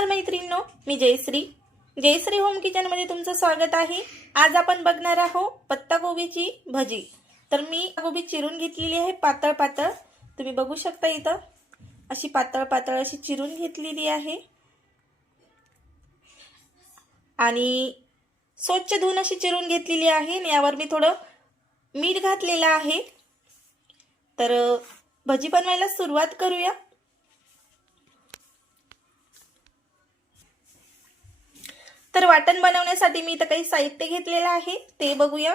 नमस्कार मैत्रिणींनो मी जयश्री. जयश्री होम किचनमध्ये तुमचं स्वागत आहे. आज आपण बघणार आहोत पत्ताकोबीची भजी. तर मी गोबी चिरून घेतलेली आहे पातळ पातळ. तुम्ही बघू शकता इथं. अशी पातळ पातळ अशी चिरून घेतलेली आहे. आणि स्वच्छ धुवून अशी चिरून घेतलेली आहे आणि यावर मी थोडं मीठ घातलेलं आहे. तर भजी बनवायला सुरुवात करूया. वाटण बनवण्यासाठी मी इथं काही साहित्य घेतलेलं आहे ते बघूया.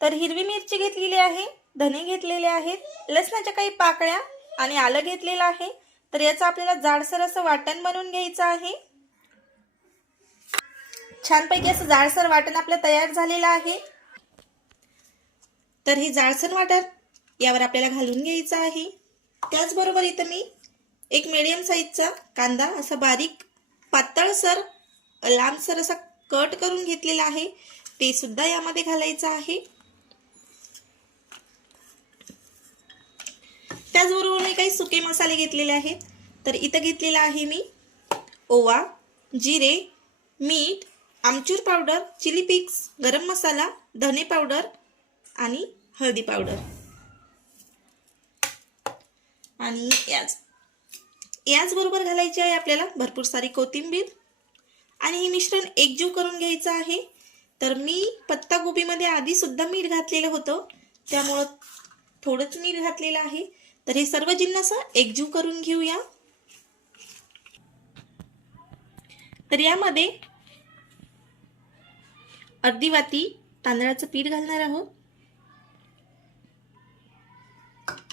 तर हिरवी मिरची घेतलेली आहे धने घेतलेले आहेत लसणाच्या काही पाकळ्या आणि आलं घेतलेलं आहे. तर याचं आपल्याला जाडसर असं वाटण बनवून घ्यायचं आहे. छानपैकी असं जाडसर वाटण आपलं तयार झालेलं आहे. तर हे जाडसर वाटण यावर आपल्याला घालून घ्यायचं आहे. त्याचबरोबर इथं मी एक मिडियम साईजचा कांदा असा बारीक पातळसर लांबसर असा कट करून घेतलेलं आहे. ते सुद्धा यामध्ये घालायचं आहे. त्याचबरोबर मी काही सुके मसाले घेतलेले आहेत. तर इथं घेतलेला आहे मी ओवा जिरे मीठ आमचूर पावडर चिली पिक्स गरम मसाला धने पावडर आणि हळदी पावडर. आणि याच याचबरोबर घालायची आहे आपल्याला भरपूर सारी कोथिंबीर. आणि हे मिश्रण एकजीव करून घ्यायचं आहे. तर मी पत्तागोबीमध्ये आधी सुद्धा मीठ घातलेलं होतं. त्यामुळं थोडंच मीठ घातलेलं आहे. तर हे सर्व जिन्नस एकजीव करून घेऊया. तर यामध्ये अर्धी वाती तांदळाचं पीठ घालणार आहोत.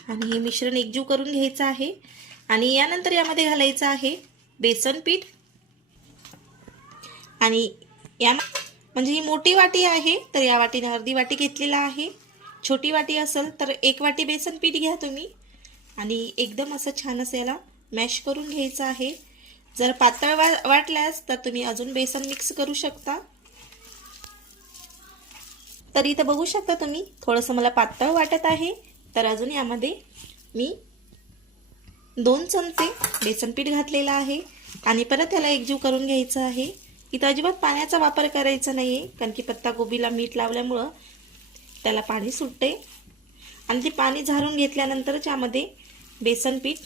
आणि हे मिश्रण एकजीव करून घ्यायचं आहे. आणि यानंतर यामध्ये घालायचं आहे बेसन पीठ. आणि या म्हणजे ही मोठी वाटी आहे तर या वाटीने अर्धी वाटी घेतलेला आहे. छोटी वाटी असेल तर एक वाटी बेसन पीठ घ्या तुम्ही. आणि एकदम असं छान असं याला मॅश करून घ्यायचं आहे. जर पातळ वा वाटल्यास तर तुम्ही अजून बेसन मिक्स करू शकता. तर इथं बघू शकता तुम्ही थोडंसं मला पातळ वाटत आहे. तर अजून यामध्ये मी दोन चमचे बेसन पीठ घातलेलं आहे. आणि परत याला एकजीव करून घ्यायचं आहे. इथं अजिबात पाण्याचा वापर करायचा नाही आहे कारण की पत्ताकोबीला मीठ लावल्यामुळं त्याला पाणी सुटते आणि ते पाणी झारून घेतल्यानंतरच यामध्ये बेसन पीठ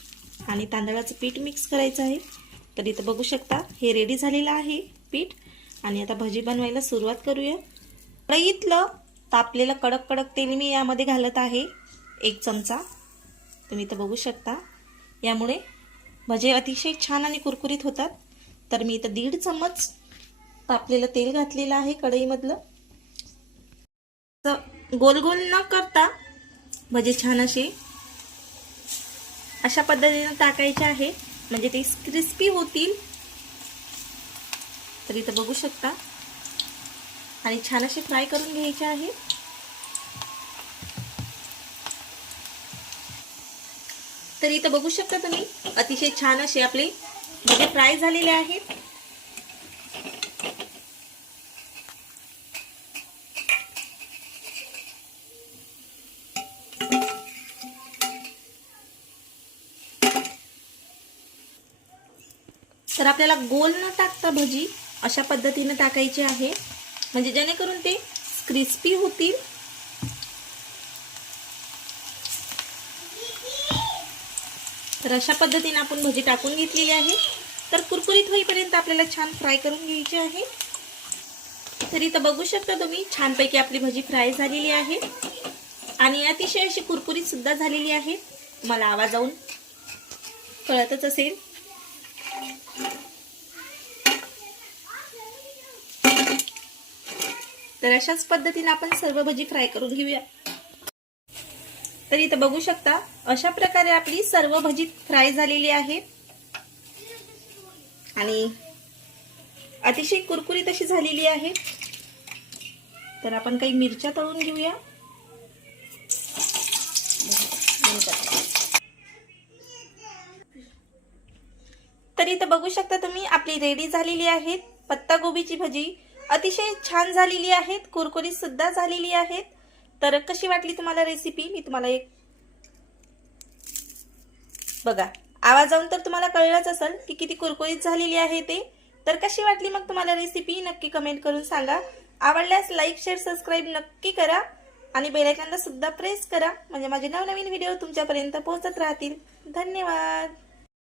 आणि तांदळाचं पीठ मिक्स करायचं आहे. तर इथं बघू शकता हे रेडी झालेलं आहे पीठ. आणि आता भजी बनवायला सुरुवात करूया. कढईतलं तापलेलं कडक कडक तेल मी यामध्ये घालत आहे एक चमचा. तुम्ही इथं बघू शकता. यामुळे भजे अतिशय छान आणि कुरकुरीत होतात. तर मी इथं दीड चम्मच तापलेलं तेल घातलेलं आहे कढईमधलं. गोल गोल न करता भजे छान असे अशा पद्धतीनं टाकायचे आहे. म्हणजे ते क्रिस्पी होतील. तर इथं बघू शकता. आणि छान असे फ्राय करून घ्यायचे आहे. तर इथं बघू शकता तुम्ही अतिशय छान असे आपले भजे फ्राय झालेले आहेत. तर आपल्याला गोल न टाकता भजी अशा पद्धतीनं टाकायची आहे. म्हणजे जेणेकरून ते क्रिस्पी होतील. तर अशा पद्धतीने आपण भजी टाकून घेतलेली आहे. तर कुरकुरीत होईपर्यंत आपल्याला छान फ्राय करून घ्यायची आहे. तर इथं बघू शकता तुम्ही छानपैकी आपली भजी फ्राय झालेली आहे. आणि अतिशय अशी कुरकुरीत सुद्धा झालेली आहे. मला आवाज जाऊन कळतच असेल. तर अशाच पद्धतीने आपण सर्व भजी फ्राय करून घेऊया. तर इथं बघू शकता अशा प्रकारे आपली सर्व भजी फ्राय झालेली आहे. आणि अतिशय कुरकुरीत अशी झालेली आहे. तर आपण काही मिरच्या तळून घेऊया. तर इथं बघू शकता तुम्ही आपली रेडी झालेली आहे पत्तागोबीची भजी. अतिशय छान झालेली आहेत कुरकुरीत सुद्धा झालेली आहेत. तर कशी वाटली तुम्हाला रेसिपी मी तुम्हाला एक बघा आवाजावरून तर तुम्हाला कळलंच असेल की किती कुरकुरीत झालेली आहे ते. तर कशी वाटली मग तुम्हाला रेसिपी नक्की कमेंट करून सांगा. आवडल्यास लाईक शेअर सबस्क्राईब नक्की करा. आणि बेलायकांना सुद्धा प्रेस करा. म्हणजे माझे नवनवीन व्हिडिओ तुमच्यापर्यंत पोहोचत राहतील. धन्यवाद.